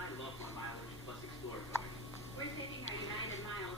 I love my Mileage Plus Explorer card. We're saving our United Miles